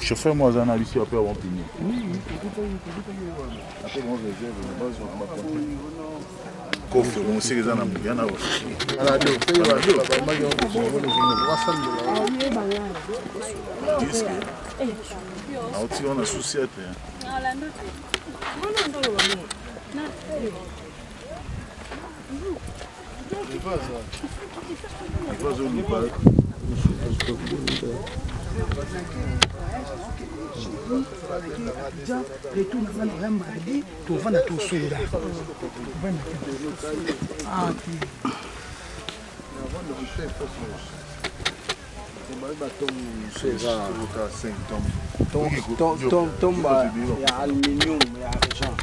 Chauffeur moi j'en ai ici après on finit. Coffre on sait que ça n'a rien à voir. On a société. Tomba ya aluminium ya argent.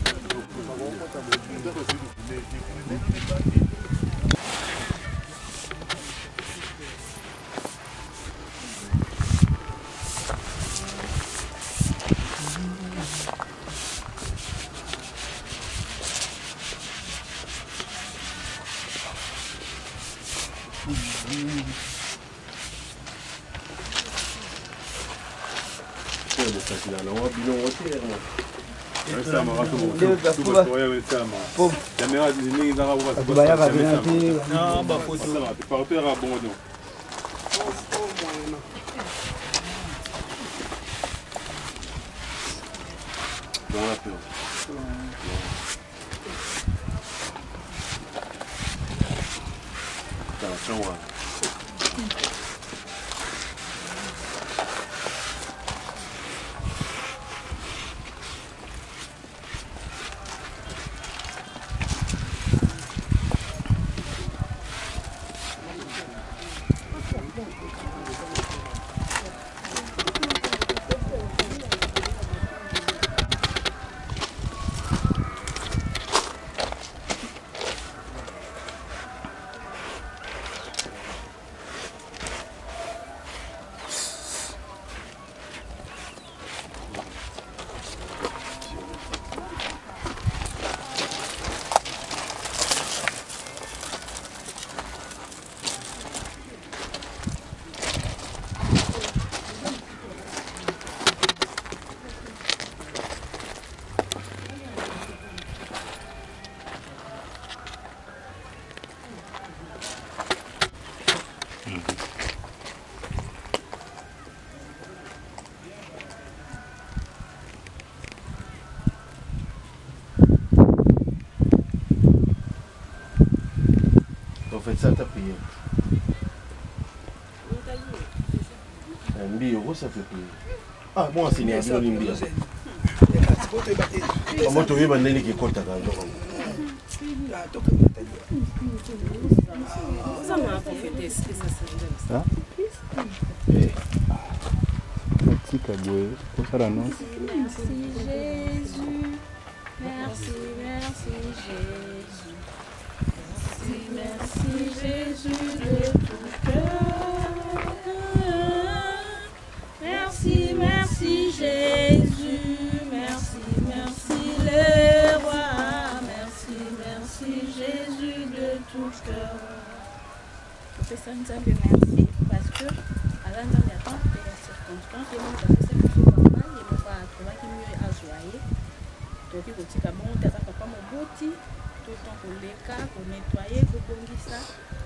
Ça t'a payé. 1 € ça fait payer. Ah, moi c'est bien, c'est bien. Comment tu veux demander qui compte à ça m'a fait des ça. Tika Boué, pour ça l'annonce. Merci Jésus, merci, merci Jésus. Merci Jésus de tout cœur. Merci, merci Jésus, merci, merci le roi. Merci, merci Jésus de tout cœur. Professeur Nzambe, merci parce que à l'intérieur de la circonstance, il m'a fait ce que je vois mal, il m'a pas trouvé qu'il mieux à joyer. Donc il faut dire que mon père papa mon bouti, tout le temps pour les cas, pour nettoyer, pour ça.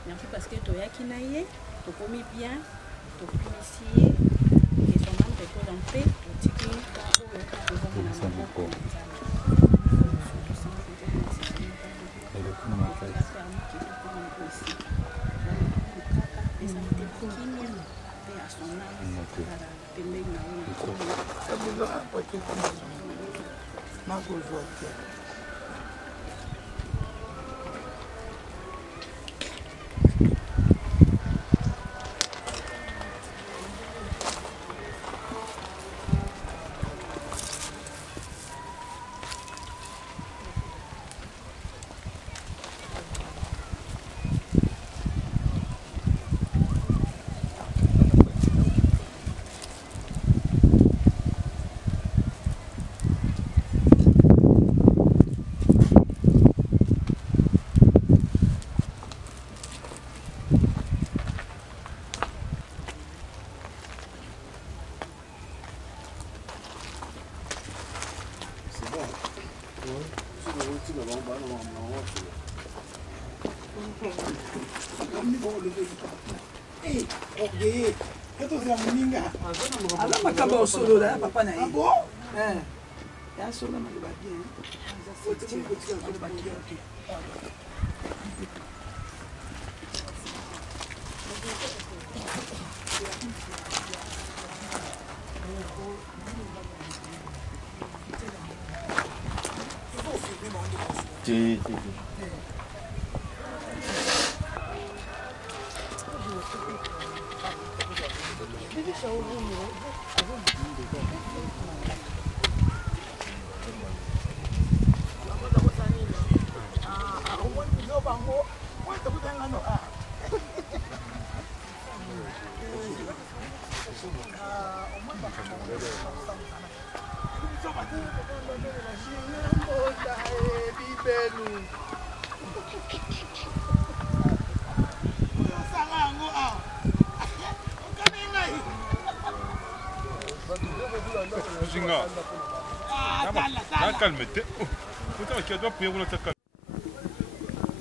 Merci parce que tu as qui naïe, tu as commis bien, tu as commis et son âme repose en paix, tu as dit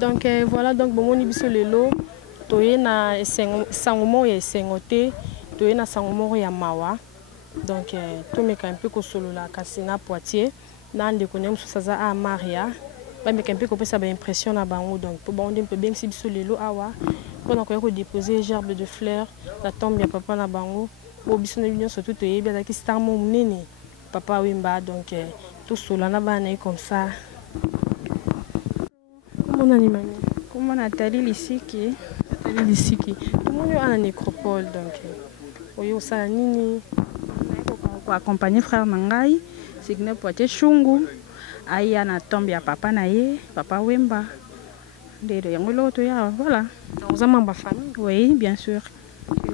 Donc voilà, donc bon moni biso lelo toye na sangomo ya sengote toye na sangomo ya mawa. Donc to meka un peu ko solo la kasina Poitiers na ndeko nem sosaza a Maria ba meka un peu ko pesa ba impression na bango. Donc pour bon un peu bien si biso lelo awa ko na ko déposer gerbe de fleurs la tombe ya papa na bango bo biso na union surtout toye bien ki star mo munene papa Wemba. Donc tout solo na ba na comme ça. Comment on a comment Nathalie Lissiki? Nathalie Lissiki. Tout le monde est à la nécropole, donc oui, ça a nini. Pour accompagner frère Nangai, c'est que nous pouvons chungu. Aya na tombe ya papa naye, papa Wemba. Voilà. Vous avez ma famille? Oui, bien sûr.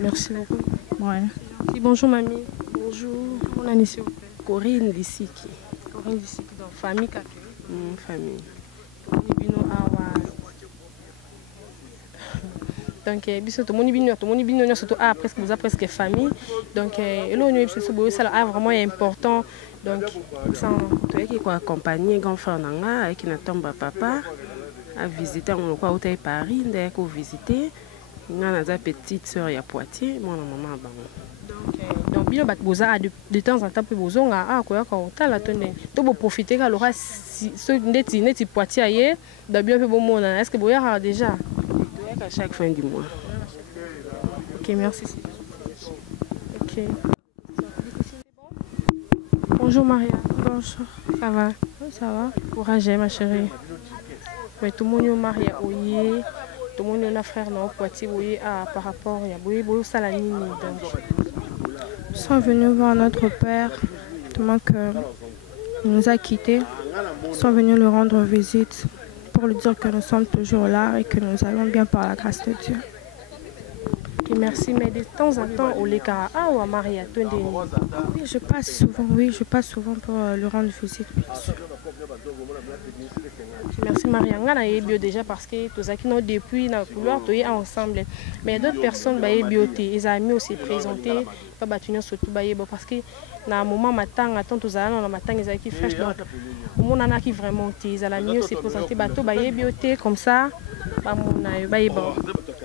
Merci beaucoup. Ouais. Merci, bonjour mamie. Bonjour. Mon ami s'il vous plaît. Corinne Lissiki. Corinne Lissiki, donc famille Kake. Famille. Donc biso to moni bino surtout presque vous a presque famille. Donc elo nyo biso bo ça vraiment important. Donc ça to yaki ko accompagner grand frère nanga qui na tomba papa a visiter on quoi au Paris ndé ko visiter ngana za petite sœur ya Poitiers mon maman bango. Donc bino bat boza de temps en temps pe bozonga ko ya ko tala tonne to bo profiter ka lora so ndeti Poitiers aye da bien pe bon mona est-ce que boya déjà à chaque fin du mois. Ok, merci. Ok. Bonjour Maria. Bonjour. Ça va? Ça va. Courage ma chérie. Mais tout le monde est marié oye, tout le monde est un frère non Poitiers oye par rapport à boye ça la ligne donc. sont venus voir notre père, tellement qu'il nous a quittés. Ils sont venus le rendre visite pour lui dire que nous sommes toujours là et que nous allons bien par la grâce de Dieu. Okay, merci, mais de temps en temps, au Leka, ou à Maria, oui, je passe souvent pour le rendre visite, bien sûr. Merci Maria. On a bio déjà parce que tous qui nous depuis la couloir tous ensemble. Mais d'autres personnes bah bioté, ils amis aussi présenté, pas battu surtout bah parce que na moment matin attend tous à la matin ils qui fraîche donc au monde en a qui vraiment ils à la mieux aussi présenté bateau bah bioté comme ça bah mon bah bon.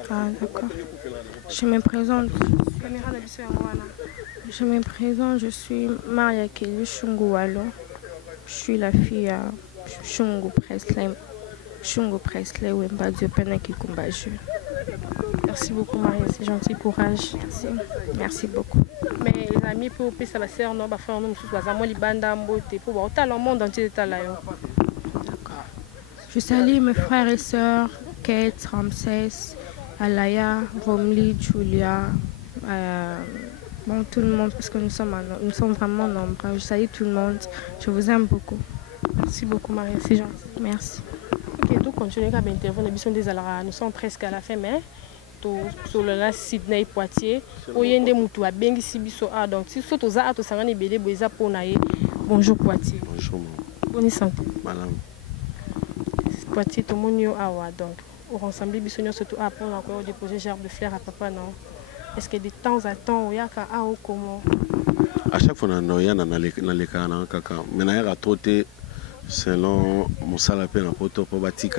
Ah d'accord. Je me présente. Je suis Maria Kelly Shungualo. Je suis la fille à Shungu Presley Wemba Diopena Kikumbaju. Merci beaucoup Maria, c'est gentil, courage. Merci. Merci beaucoup. Mais les amis pour ça va faire non bah frère nous tous bazamo libanda mbote pour voir tout le monde entier est là. D'accord. Je salue mes frères et sœurs Kate, Ramsès, Alaya, Romli, Julia, bon, tout le monde parce que nous sommes vraiment nombreux. Je salue tout le monde. Je vous aime beaucoup. Merci beaucoup Maria, c'est gentil. Merci. Ok, donc continuez à intervenir. Nous sommes presque à la fin, mais sur le Sydney Poitiers, Oyende Moutou a bien Sibiso A. Donc si vous êtes à Tosangani Bélé, Boisa Ponaye, bonjour Poitiers. Bonjour. Bonne santé. Madame. Poitiers, tout le monde a donc. Au rassemblé, Bissonio surtout à pour encore déposer gerbe de fleurs à papa, non? Est-ce que de temps à temps, il y a comment? À chaque fois, on a les cas, mais on a trotté selon mon salaire pour bâtir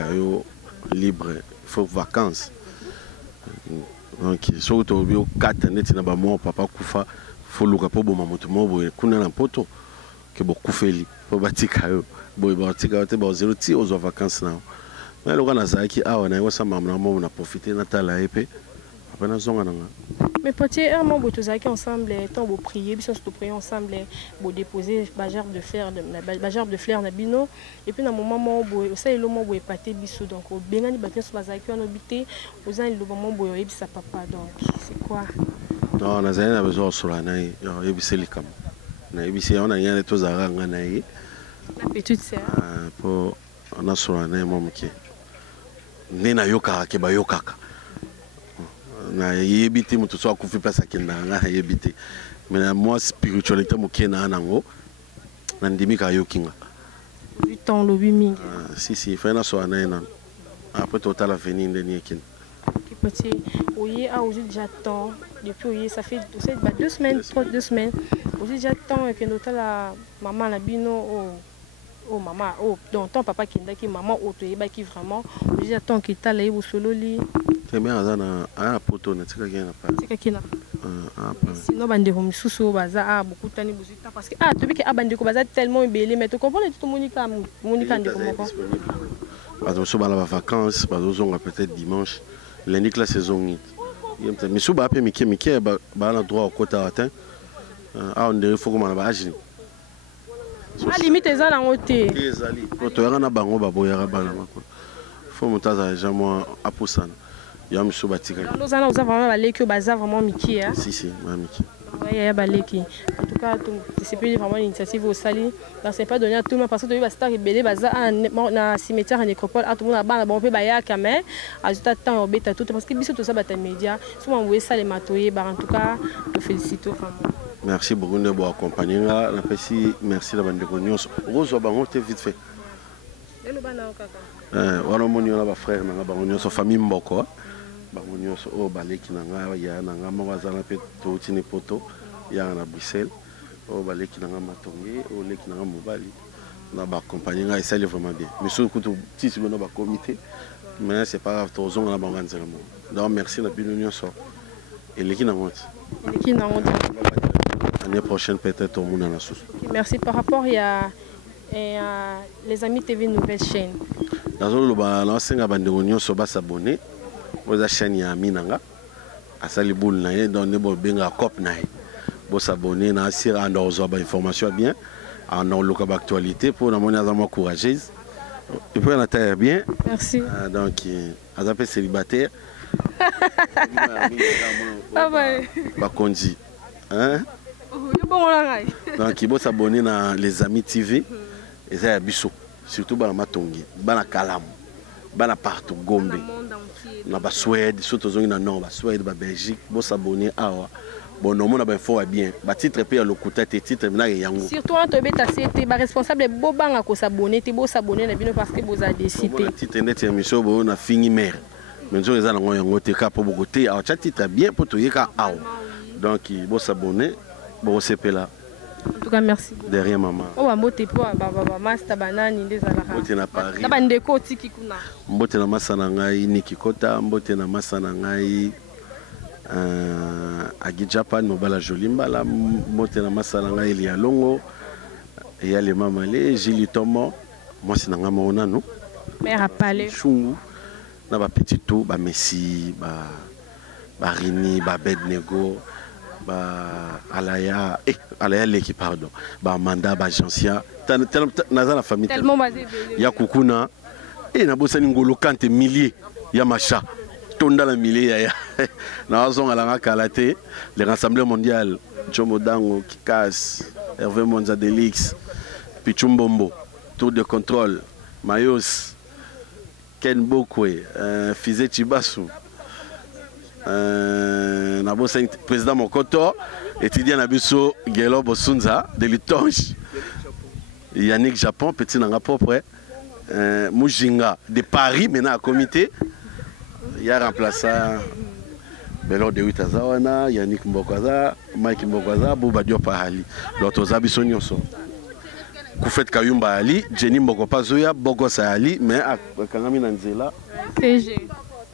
libre, il faut vacances. Donc, surtout au 4 années, il y a mon papa Koufa, il faut le capot pour maman tout le monde, il y a un poteau que beaucoup fait pour bâtir bon bâtir zéro tir aux vacances. Mais le gars qui a on a profité de la épée. Mais Poitiers, un membre tous ensemble, tant vous prier, bien sûr prier ensemble, vous déposer bagère de fleurs na bino et puis dans moment où ça est le moment où épaté biso donc au bengani batien sur bazaki on habité aux ans le moment où il sa papa donc c'est quoi? Non, on a besoin sur la naï, il est likam. Na ibisi on a rien de tous à ranga naï. La petite sœur. Pour on a sur la naï mon qui. Nena yoka ke ba yokaka. Na yebiti mutu so akufi place akenda nga yebiti. Mais moi spiritualité mo kena nango. Na ndimika yokinga. 8 ans le 8000. Si fait na so anaina. Après total avenir ndeni ekin. Qui Poitiers, oui, a aujourd'hui déjà temps depuis ça fait 2 semaines, 2 semaines. Aujourd'hui déjà temps que notre la maman la bino oh maman oh donc ton papa qui maman autoyeba qui vraiment déjà tant qu'il t'a là au solo li c'est bien à poto na tika kina pa tika kina sinon bande ko misusu baza beaucoup tani buzita parce que tobi ke abande ko baza tellement belé mais tu comprends tout monika ndeko moko parce que bala vacances parce que peut-être dimanche lundi la saison ni mais sous ba pe mike ba na droit au quota atteint on dirait faut comment ba agir à limite ça la moté ezali to yana bango baboyaka bana mako faut montaza jamais à poussana ya miso batika nous allons vraiment aller que baza vraiment miki hein si miki ouais baleki en tout cas c'est plus vraiment une initiative au sali donc c'est pas donné à tout le monde parce que tu vas star belé baza na cimetière en nécropole à tout le monde ba bon pe ba ya kame ajuta temps obeta tout parce que biso tout ça bata média souvent on voit ça les matoyer en tout cas te félicite vraiment. Merci beaucoup de vous accompagner. Merci de vous accompagner. Rose, vite fait. Voilà mon frère, ma famille Mboko. Au balai qui n'a ya n'a mawazana pe totini poto ya na Bruxelles. Au balai qui n'a matongi, au lait qui n'a mobali. Na ba accompagner et ça vraiment bien. Mais surtout si c'est dans comité, mais c'est pas grave, tous on a banganze le monde. Donc merci la bienvenue so. Et les qui n'a honte. L'année prochaine, peut-être au monde à la source. Merci. Par rapport à les amis TV Nouvelle Chaîne. Dans le bas, l'ancien abandonné sur bas s'abonner. Vous avez chaîne ya minanga. À ça les boules naïe dans les boules bien à cop naïe. Vous s'abonner na sir en dehors de information bien. En dehors de l'actualité pour la monnaie vraiment courageuse. Et puis on a terre bien. Merci. Donc, à peu célibataire. Ah ouais. Bakondi. Hein? Donc il faut s'abonner dans les Amis TV et ça biso surtout bana matongi bana kalamu bana partout Gombe na ba Suède surtout zongi na nord ba Suède ba Belgique bo s'abonner awa bon non mona ba info bien ba titre pe le kuta te titre na yango surtout en tobeta c'était ba responsable bo banga ko s'abonner te bo s'abonner na bino parce que vous a décidé titre net émission bo na fini mère mais nous les allons yango te ka pour bogoté awa titre bien pour to yeka awa donc bo s'abonner bo CP là. En tout cas, merci. De rien, maman. Oh, mbote po baba master banani nde zalaka. Mbote na Paris. Na bandeko tiki kuna. Mbote na masana ngai Nikikota, mbote na masana ngai Agi Japan Mobala Jolimbala, mbote na masana ngai Elia Longo, et ya le mamale Gili Tomo, moi c'est nanga mona no. Mère a parlé. Chungu na ba petit tout, ba Messi, ba Rini, ba Bednego. Ba Alaya l'équipe pardon ba Manda ba Agencia naza la famille tellement basé ya Kukuna et na bosani ngolo kante milliers ya macha tonda la milliers ya na zonga la kalate le rassemblement mondial Jomo Dango Kikas Hervé Monza Delix Pichumbombo tour de contrôle Mayos Ken Bokwe Fizé Chibasu président Mokoto, étudiant Nabiso Gelo Bosunza de Litonge, Yannick Japon, petit nanga propre, Mujinga de Paris, maintenant à comité, il y a remplacé Belo de Witazawana, Yannick Mbokwaza, Mike Mbokwaza, Bouba Diop Ali, l'autre Zabiso Nyonso. Koufet Kayumba Ali, Jenny Mbokopazoya, Bogosa Ali, mais à Kangami Nanzela, CG.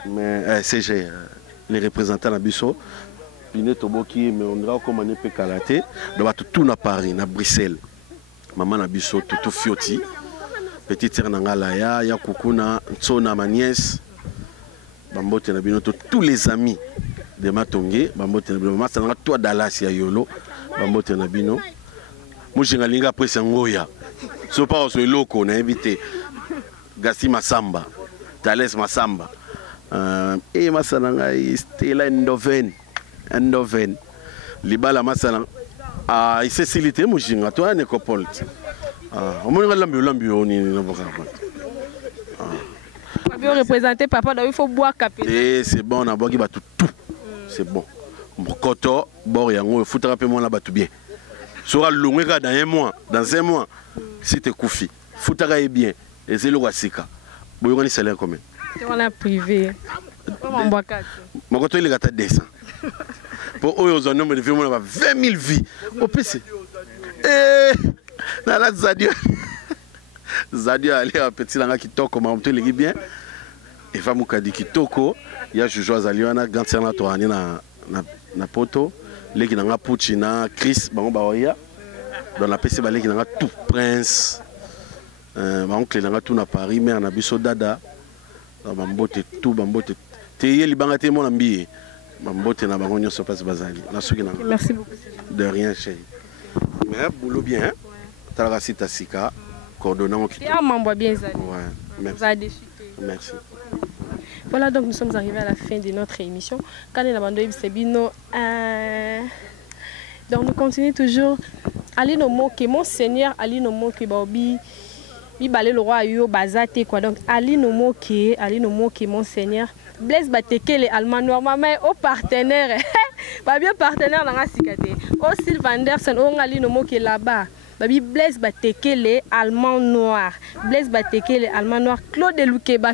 Mais CG. Les représentants à Bisso, Pinet Toboki, mais on dirait comme on est pécalaté, donc tout à Paris, à Bruxelles. Maman à Bisso, tout fioti. Petite sœur Nangalaya, Yakukuna, Tsona, ma nièce, Bambote Nabino, tous les amis de Matongé, Bambote Nabino, Massana, toi Dallas, Yolo, Bambote Nabino. Moi j'ai un après Sangoya. Ce pas au loco, on a invité Gassi Massamba, Thales Massamba. Et Massananga Stella Endoven Libala Massana a Cécilité Mouchinga, toi Nécopole. On m'a l'ambulambio ni bien représenté papa, il faut boire capé. Et c'est bon, on a boire tout. C'est bon. Mon coton, bon, il faut te rappeler moi là-bas tout bien. Sera long dans un mois, si tu es Koufi, faut te bien. Et c'est le Wasika. Bon, on est salaire combien? On a privé. Mon coton il est à 200. Pour eux, ils ont nombre de films, on a 20 000 vies. Au PC. Eh, la Zadio. Zadio allait à petit langa qui toque comme on te le dit bien. Et femme qui qui toko, il y a Jojo Zaliona, Gantiana Toani na poto, les qui n'ont Puchina, Chris, Bango Baoya. Dans la PC, les qui n'ont tout prince. Bango qui n'ont tout na Paris, mais on a biso dada. Bambote tout, bambote. Teye libangate mon ambi. Bambote na bango nyoso passe bazali. Merci beaucoup. De rien, chérie. Mais boulot bien. Tarasita Sika, coordonnant. Et un membre bien zali. Ouais, merci. Merci. Voilà, donc nous sommes arrivés à la fin de notre émission. Quand on a abandonné Bisebino, donc nous continuons toujours. Ali no moke, mon Seigneur, Ali no moke, Baobi. Balé le roi yo bazate quoi donc Ali no moke mon Seigneur Blaise Bateke les Allemands noirs maman au partenaire pas bien partenaire dans la cicate au Sylvain Anderson au Ali no moke là-bas babi Blaise Bateke les Allemands noirs Blaise Bateke les Allemands noirs Claude Loukeba